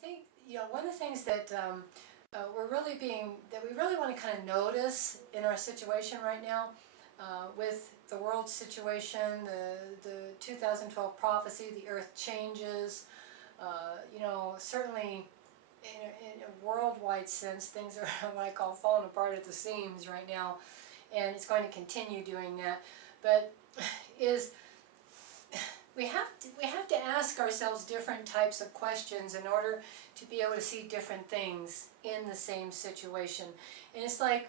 think, one of the things that that we really want to kind of notice in our situation right now, with the world situation, the 2012 prophecy, the earth changes, certainly in a worldwide sense, things are what I call falling apart at the seams right now, and it's going to continue doing that. But is we have to ask ourselves different types of questions in order to be able to see different things in the same situation. And it's like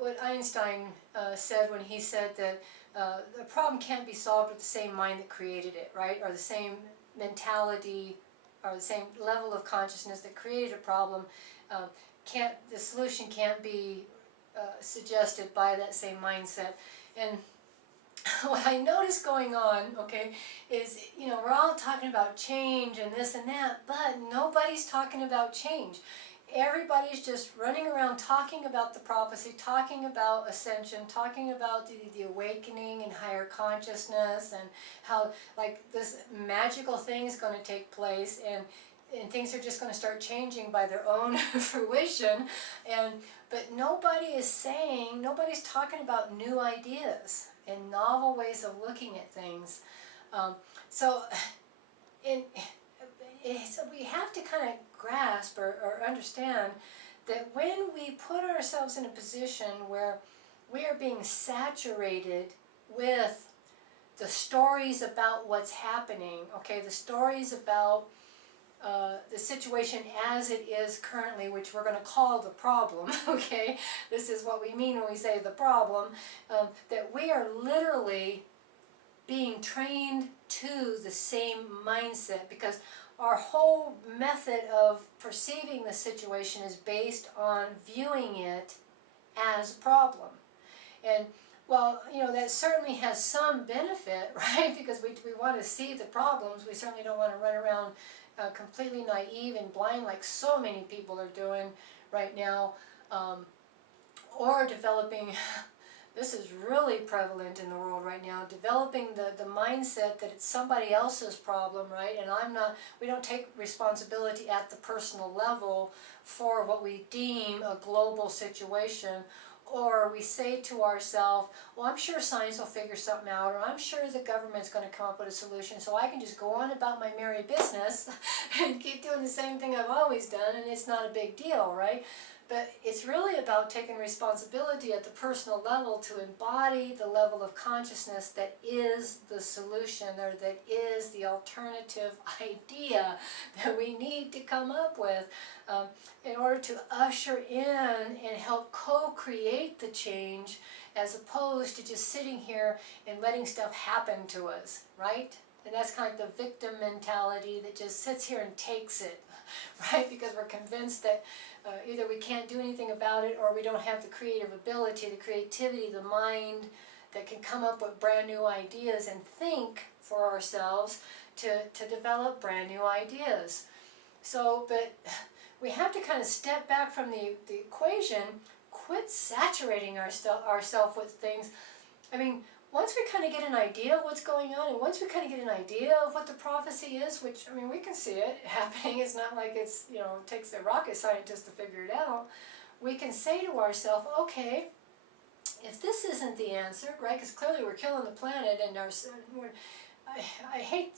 what Einstein said when he said that the problem can't be solved with the same mind that created it, right? Or the same mentality, or the same level of consciousness that created a problem. The solution can't be suggested by that same mindset. And what I notice going on, okay, is, we're all talking about change and this and that, but nobody's talking about change. Everybody's just running around talking about the prophecy, talking about ascension, talking about the awakening and higher consciousness, and how, like, this magical thing is going to take place, and things are just going to start changing by their own fruition. But nobody's talking about new ideas and novel ways of looking at things. So we have to kind of grasp or understand that when we put ourselves in a position where we are being saturated with the stories about what's happening, okay, the stories about the situation as it is currently, which we're going to call the problem, okay? This is what we mean when we say the problem, that we are literally being trained to the same mindset, because our whole method of perceiving the situation is based on viewing it as a problem. And well, that certainly has some benefit, right? Because we want to see the problems. We certainly don't want to run around completely naive and blind like so many people are doing right now, or developing, this is really prevalent in the world right now, developing the mindset that it's somebody else's problem, right? And we don't take responsibility at the personal level for what we deem a global situation. Or we say to ourselves, well, I'm sure science will figure something out, or I'm sure the government's going to come up with a solution, so I can just go on about my merry business and keep doing the same thing I've always done, and it's not a big deal, right? But it's really about taking responsibility at the personal level to embody the level of consciousness that is the solution, or that is the alternative idea that we need to come up with in order to usher in and help co-create the change, as opposed to just sitting here and letting stuff happen to us, right? And that's kind of like the victim mentality that just sits here and takes it, right? Because we're convinced that either we can't do anything about it, or we don't have the creative ability, the creativity, the mind that can come up with brand new ideas and think for ourselves to develop brand new ideas. So, but we have to kind of step back from the equation, quit saturating ourselves with things. I mean, once we kind of get an idea of what's going on, and once we kind of get an idea of what the prophecy is, which, I mean, we can see it happening, it's not like it's, it takes a rocket scientist to figure it out, we can say to ourselves, okay, if this isn't the answer, right, because clearly we're killing the planet, and I hate,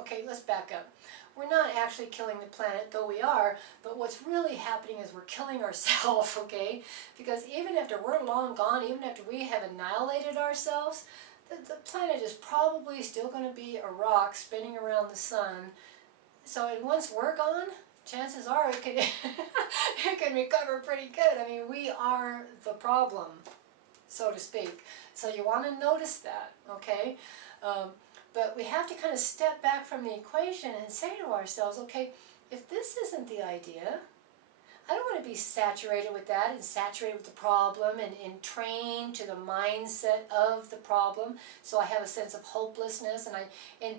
okay, let's back up. We're not actually killing the planet, though we are, but what's really happening is we're killing ourselves, okay? Because even after we're long gone, even after we have annihilated ourselves, the planet is probably still going to be a rock spinning around the sun. So once we're gone, chances are it can, it can recover pretty good. I mean, we are the problem, so to speak. So you want to notice that, okay? But we have to kind of step back from the equation and say to ourselves, okay, if this isn't the idea, I don't want to be saturated with that and saturated with the problem and trained to the mindset of the problem, so I have a sense of hopelessness, and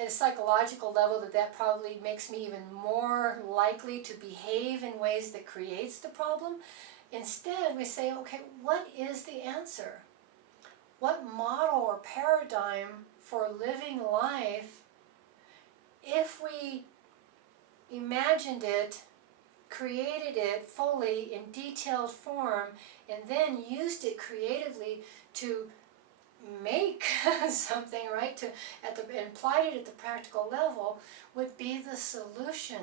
at a psychological level that probably makes me even more likely to behave in ways that creates the problem. Instead, we say, okay, what is the answer? What model or paradigm for living life, if we imagined it, created it fully in detailed form, and then used it creatively to make something, right, and applied it at the practical level, would be the solution,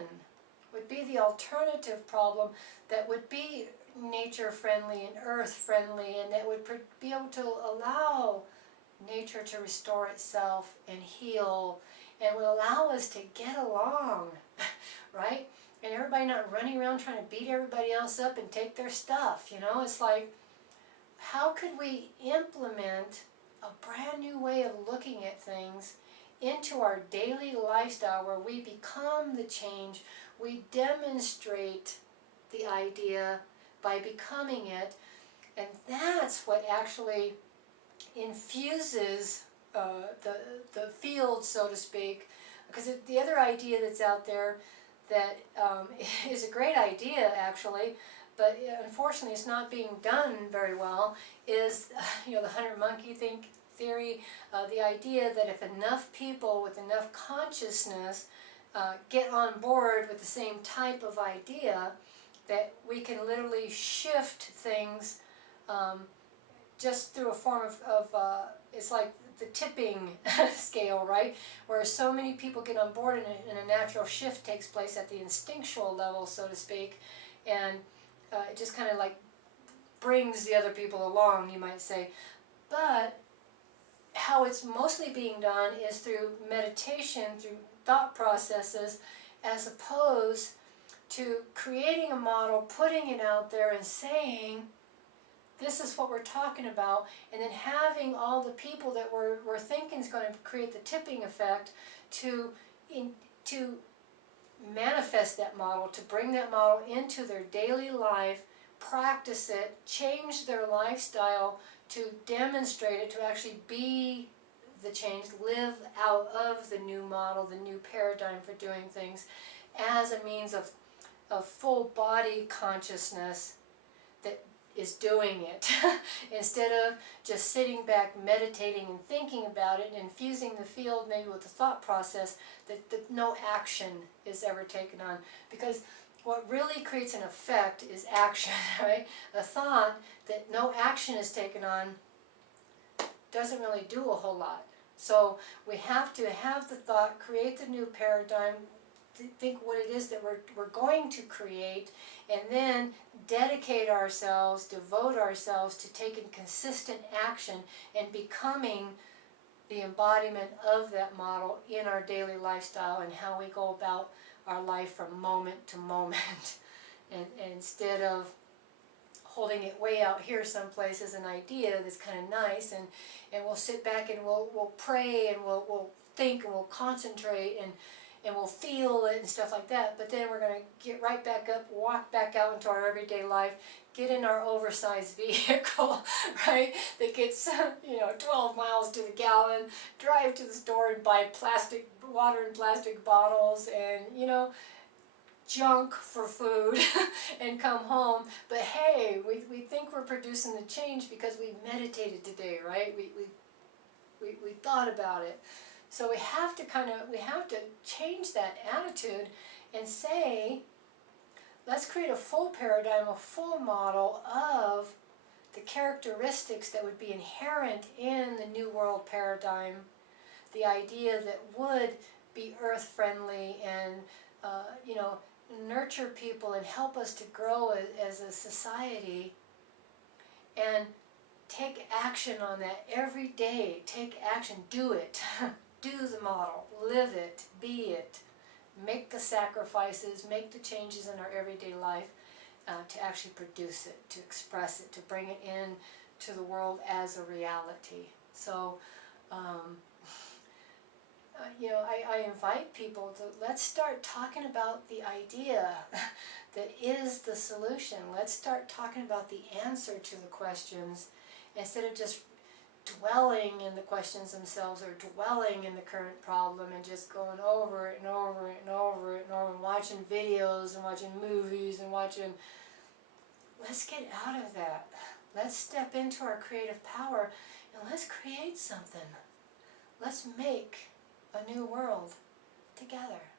would be the alternative problem that would be nature friendly and earth friendly, and that would be able to allow nature to restore itself and heal, and would allow us to get along, right? And everybody not running around trying to beat everybody else up and take their stuff, you know? It's like, how could we implement a brand new way of looking at things into our daily lifestyle, where we become the change, we demonstrate the idea by becoming it, and that's what actually infuses the field, so to speak. Because the other idea that's out there that is a great idea, actually, but unfortunately it's not being done very well, is the 100 monkey theory, the idea that if enough people with enough consciousness get on board with the same type of idea, that we can literally shift things just through a form of it's like the tipping scale, right? Where so many people get on board and a natural shift takes place at the instinctual level, so to speak, and it just kind of like brings the other people along, you might say. But how it's mostly being done is through meditation, through thought processes, as opposed to creating a model, putting it out there and saying, this is what we're talking about, and then having all the people that we're thinking is going to create the tipping effect to manifest that model, to bring that model into their daily life, practice it, change their lifestyle, to demonstrate it, to actually be the change, live out of the new model, the new paradigm for doing things, as a means of full body consciousness that is doing it, instead of just sitting back, meditating and thinking about it, and infusing the field maybe with the thought process that no action is ever taken on. Because what really creates an effect is action, right? A thought that no action is taken on doesn't really do a whole lot. So we have to have the thought, create the new paradigm, think what it is that we're going to create, and then dedicate ourselves, devote ourselves to taking consistent action and becoming the embodiment of that model in our daily lifestyle and how we go about our life from moment to moment. And instead of holding it way out here someplace as an idea that's kind of nice, and we'll sit back and we'll pray and we'll think and we'll concentrate and we'll feel it and stuff like that, but then we're going to get right back up, walk back out into our everyday life, get in our oversized vehicle, right, that gets 12 miles to the gallon, drive to the store and buy plastic water in plastic bottles and junk for food and come home. But hey, we think we're producing the change because we meditated today, right? We thought about it. So we have to change that attitude and say, let's create a full paradigm, a full model of the characteristics that would be inherent in the New World paradigm, the idea that would be earth friendly and nurture people and help us to grow as a society, and take action on that every day. Take action, do it. Do the model, live it, be it, make the sacrifices, make the changes in our everyday life to actually produce it, to express it, to bring it in to the world as a reality. So, I invite people to, let's start talking about the idea that is the solution. Let's start talking about the answer to the questions, instead of just dwelling in the questions themselves or dwelling in the current problem and just going over it and over it and over it and over, and watching videos and watching movies and watching. Let's get out of that. Let's step into our creative power and let's create something. Let's make a new world together.